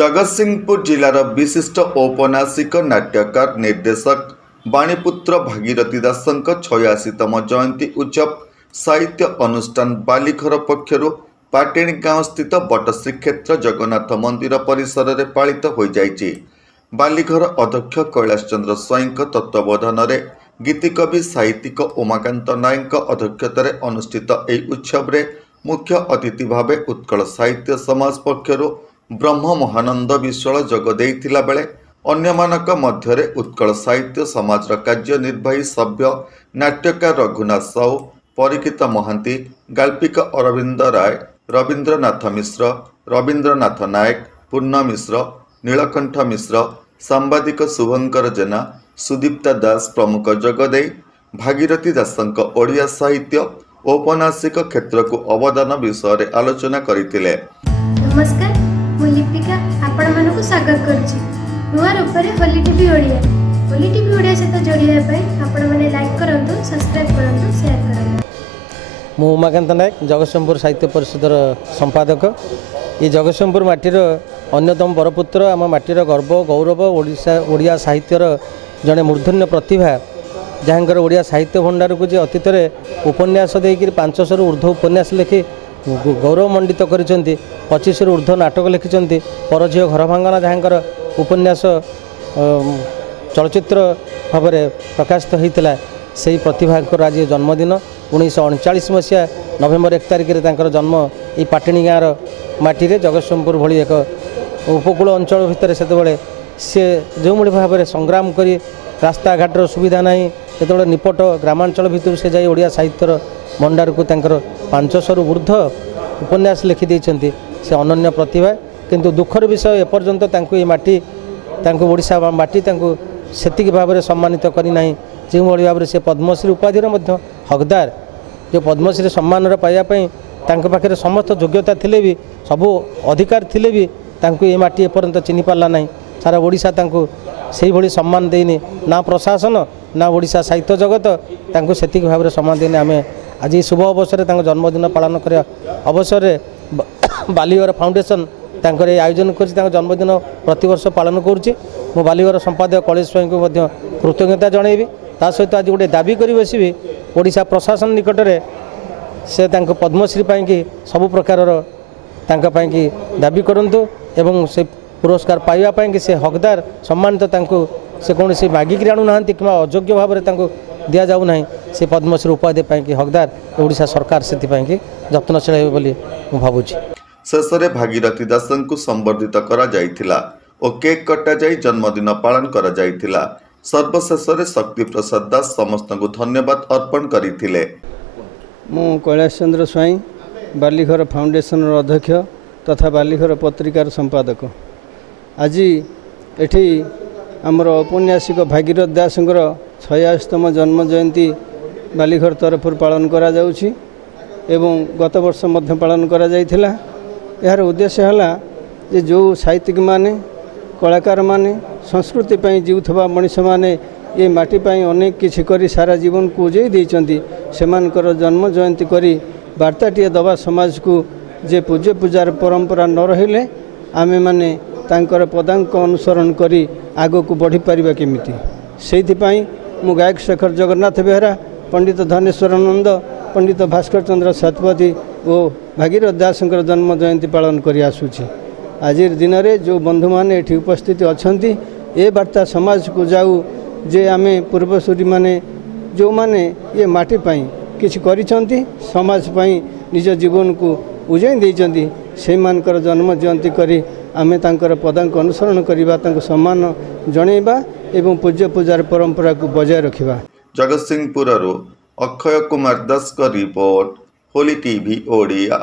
जगतसिंहपुर जिलार विशिष्ट औपन्यासिक नाट्यकार निर्देशक बाणीपुत्र भागीरथी दासଙ୍କ 86तम जयंती उत्सव साहित्य अनुष्ठान बालीघर पक्षर पाटेणी गाँव स्थित बटश्रीक्षेत्र जगन्नाथ मंदिर परिसर में पालित हो जाइछि। बालीघर अध्यक्ष कैलाश चंद्र स्वाई तत्वावधान में गीतिकवि साहित्यिक उमाकांत नायक अध्यक्षतार अनुष्ठित यह उत्सव में मुख्य अतिथि भाव उत्कल साहित्य समाज पक्षर ब्रह्म महानंद विश्वाल जोगदेइथिला बेले अन्यमानक मध्यरे उत्कल साहित्य समाज कार्यनिर्वाही सभ्य नाट्यकार रघुनाथ साहू, परीक्षित महांती, गाल्पिक अरविंद राय, रवींद्रनाथ मिश्र, रवींद्रनाथ नायक, पूर्ण मिश्र, नीलकंठ मिश्र, सांबादिक शुभंकर जेना, सुदीप्ता दास प्रमुख जोगदे भागीरथी दासଙ୍କ ओडिया साहित्य औपन्यासिक क्षेत्र को अवदान विषय आलोचना करथिले। नमस्कार, मु लिपिका आपण मानकु स्वागत करछि नुआ रूप में होली टीवी ओडिया। होली टीवी ओडिया सहित जोड़िया पाई आपण माने लाइक करंतु, सब्सक्राइब करंतु, शेयर करंतु। मु उमाकांत नायक जगतसिंहपुर साहित्य परिषदर संपादक। ये जगतसिंहपुर माटीर अन्यतम बरपुत्र, आम माटीर गर्व गौरव, ओडिया साहित्यर जड़े मूर्धन्य प्रतिभा जहाँकर ओडिया साहित्य भंडार को अतीत में उपन्यास देकर 500 ऊर्ध्व उपन्यास लिखि गौरवमंडित कर 25 ऊर्ध्व नाटक लिखिं। परझीय घर भांगना जहाँकर उपन्यास चलचित्र भाव में प्रकाशित होता से प्रतिभा आज जन्मदिन 1939 मसीहा नवेम्बर 1 तारिख में जन्म ये पाटेणी गाँव माटी जगतसिंहपुर भली एक उपकूल अंचल भितर से सी जो भाव में संग्राम कर रास्ता घाटर सुविधा ना जो निपट ग्रामांचल भितर से जाई ओडिया साहित्यर भंडार को 500 ऊर्ध्व उपन्यास लिखिदे से अनन्य प्रतिभा। किंतु दुखर विषय एपर्यंत ये माटी ओडिशा माटी सेतिक भाव में सम्मानित करना जो भाव में से पद्मश्री उपाधिर हकदार, जो पद्मश्री सम्मान पाइबापी पाखे समस्त योग्यता थिले भी सबू अधिकार थिले भी ये माटी एपर्यंत चिन्ह पारा ना। सारा ओडिशा से भली सम्मान देनी ना प्रशासन ना ओडिशा साहित्य जगत सेतिक भाव में सम्मान देने आम आज शुभ अवसर जन्मदिन पालन कर अवसर बालीघर फाउंडेशन आयोजन कर जन्मदिन प्रतिवर्ष पालन करुच्ची। मो बालीघर संपादक कैलाश स्वाई को कृतज्ञता जनइबी। ता सहित आज गोटे दाबी कर बसबी ओडिशा प्रशासन निकट में से पद्मश्री पाई सबु प्रकार दाबी करंतु एवं से पुरस्कार पाइबा कि से हकदार सम्मानित से कौन से मागिक आणुना कि अयोग्य भाव में दि जाऊना से पद्मश्री उपाधि पाई हकदार ओडिशा सरकार से जत्नशील हे बोली भावुची। शेष में भागीरथी दासन को संबर्धित करा जाइथिला और केक कटा जाई जन्मदिन पालन करा जाइथिला। सर्वशेष में शक्ति प्रसाद दास समस्त को धन्यवाद अर्पण करथिले। मु कैलाश चंद्र स्वाई बालीघर फाउंडेशन अध्यक्ष तथा बालीघर पत्रिकार संपादक। आज एठी आमर औपन्यासिक भागीरथ दासंकर 86तम जन्म जयंती बालीघर तरफ पालन करा जाउछि एवं गत वर्ष मध्य पालन करा जाइथिला। यार उद्देश्य है जे जो साहित्यिक माने कलाकार माने संस्कृति पई जीउथबा मनीष माने ये माटी पई अनेक किछि करी सारा जीवन को उजेई दैचंती सेमानकर जन्म जयंती करी वार्ताटिए दबा समाज को जे पूज्य पूजार परंपरा न रहिले आमे माने तांकर पदांक अनुसरण करी आगो को बढ़ी पारिबा केमिति सेइथिपाई मु गायक शेखर जगन्नाथ बेहरा, पंडित धनेश्वरानंद, पंडित भास्कर चंद्र सतपथी और भागीरथ दासंकर जन्म जयंती पालन करि आसुछि। आज दिन में जो बंधु माने एठी उपस्थित अछंती ए वार्ता समाज को जाऊ जे आमे पूर्वसूरी माने जो माने ये माटी पाई किछि करिसंती समाज पाई निज जीवन को उजेई दैचंती से मानकर जन्म जयंती करी आमे तांकर पदांक अनुसरण करिबा तांको सम्मान जणैबा एवं पूज्य पूजार परंपरा को बजाय रखिबा। जगतसिंहपुर अक्षय कुमार दास का रिपोर्ट, होली टीवी ओडिया।